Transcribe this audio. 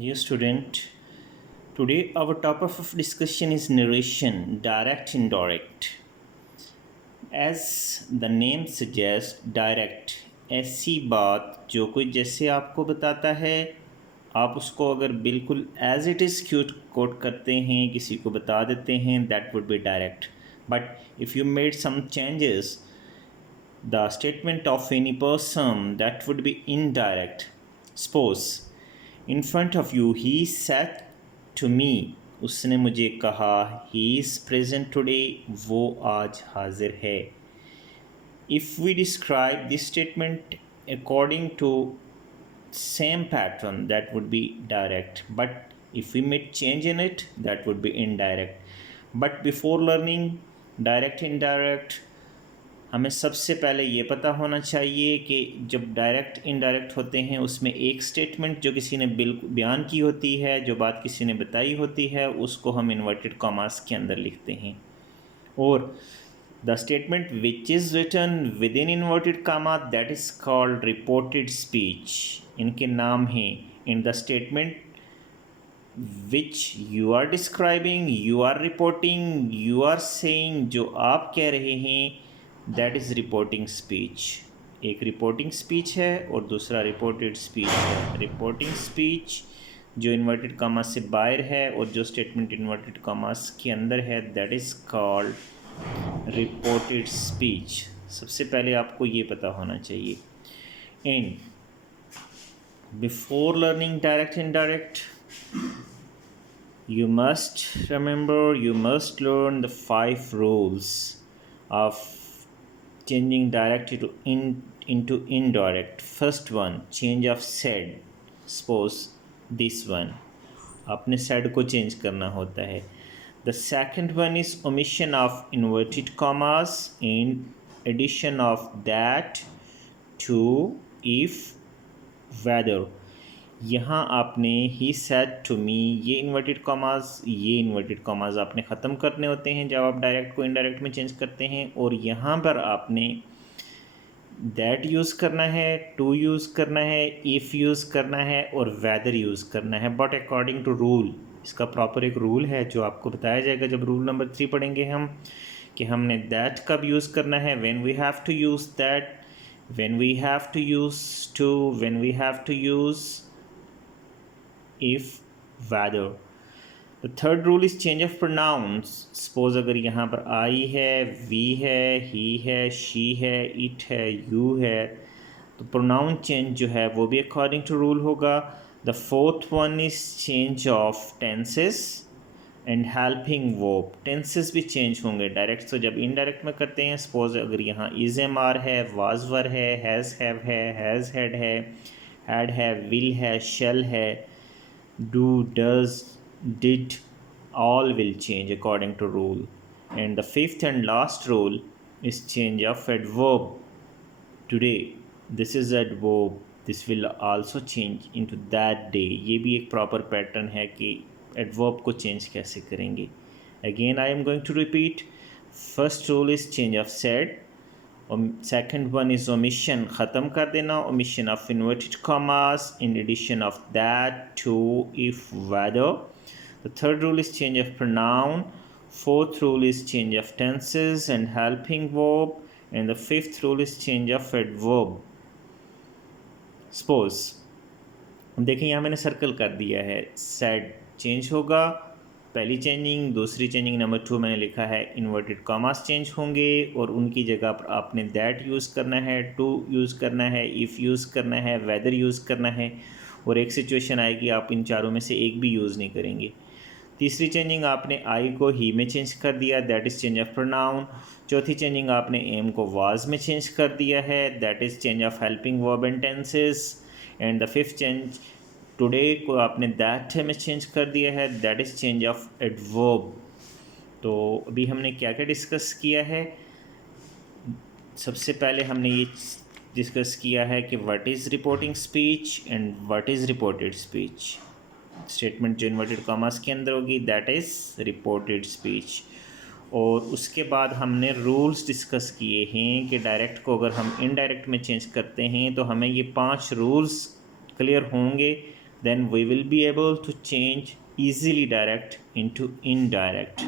Dear student, today our topic of discussion is narration, direct, indirect. As the name suggests, direct ऐसी बात जो कोई जैसे आपको बताता है आप उसको अगर बिल्कुल एज इट इज़ क्यूट कोट करते हैं किसी को बता देते हैं that would be direct but if you made some changes the statement of any person that would be indirect. Suppose in front of you he said to me, उसने मुझे कहा he is present today, वो आज हाजिर है. If we describe this statement according to same pattern that would be direct, but if we make change in it that would be indirect. But before learning direct indirect हमें सबसे पहले ये पता होना चाहिए कि जब डायरेक्ट इनडायरेक्ट होते हैं उसमें एक स्टेटमेंट जो किसी ने बिल्कुल बयान की होती है, जो बात किसी ने बताई होती है, उसको हम इन्वर्टेड कॉमास के अंदर लिखते हैं. और the statement which is written within inverted comma that is called reported speech. इनके नाम हैं. In the statement which you are describing, you are reporting, you are saying, जो आप कह रहे हैं दैट इज़ रिपोर्टिंग स्पीच. एक reporting speech है और दूसरा रिपोर्टेड स्पीच है. रिपोर्टिंग स्पीच जो इन्वर्टेड कॉमास से बाहर है और जो स्टेटमेंट इन्वर्टेड कॉमास के अंदर है that is called reported speech. सबसे पहले आपको ये पता होना चाहिए. And before learning direct indirect you must remember, you must learn the 5 rules of changing direct into indirect. First one, change of said. Suppose this one, आपने said को change करना होता है. The second one is omission of inverted commas and addition of that, to, if, whether. यहाँ आपने ही said to me, ये inverted commas आपने ख़त्म करने होते हैं जब आप डायरेक्ट को इनडायरेक्ट में चेंज करते हैं. और यहाँ पर आपने दैट यूज़ करना है, टू यूज़ करना है, इफ़ यूज़ करना है और वेदर यूज़ करना है. बट अकॉर्डिंग टू रूल, इसका प्रॉपर एक रूल है जो आपको बताया जाएगा जब रूल नंबर 3 पढ़ेंगे हम, कि हमने दैट कब यूज़ करना है, when we have to use that, when we have to use to, when we have to use if, whether. The third rule is change of pronouns. Suppose अगर यहाँ पर I है, we है, he है, she है, it है, you है, तो pronoun change जो है वो भी according to rule होगा. The fourth one is change of tenses and helping verb. Tenses भी change होंगे डायरेक्ट तो जब इनडायरेक्ट में करते हैं. Suppose अगर यहाँ is am are है, was were है, has have है, has had है, had है, will है, shall है, do, does, did, all will change according to rule. And the fifth and last rule is change of adverb. Today, this is adverb, this will also change into that day. ये भी एक proper pattern है कि adverb को change कैसे करेंगे. Again I am going to repeat. First rule is change of said. Second one is omission, ख़त्म कर देना, omission of inverted commas in addition of that, to, if, whether. The third rule is change of pronoun. Fourth rule is change of tenses and helping verb. And the fifth rule is change of adverb. Suppose देखिए यहाँ मैंने circle कर दिया है. said change होगा, पहली changing. दूसरी changing number 2 मैंने लिखा है इन्वर्टेड कॉमास चेंज होंगे और उनकी जगह पर आपने दैट यूज़ करना है, टू यूज़ करना है, इफ़ यूज़ करना है, वेदर यूज़ करना है. और एक सिचुएशन आएगी आप इन चारों में से एक भी यूज़ नहीं करेंगे. तीसरी चेंजिंग आपने आई को ही में चेंज कर दिया, that is change of pronoun. चौथी चेंजिंग आपने एम को वाज में चेंज कर दिया है, that is change of helping verb and tenses. And the fifth change today को आपने दैट में चेंज कर दिया है, that is change of adverb. तो अभी हमने क्या क्या डिस्कस किया है. सबसे पहले हमने ये डिस्कस किया है कि what is reporting speech and what is reported speech. Statement जो इन्वर्टेड कॉमास के अंदर होगी दैट इज़ रिपोर्टेड स्पीच. और उसके बाद हमने रूल्स डिस्कस किए हैं कि डायरेक्ट को अगर हम इनडायरेक्ट में चेंज करते हैं तो हमें ये 5 रूल्स क्लियर होंगे. then we will be able to change easily direct into indirect.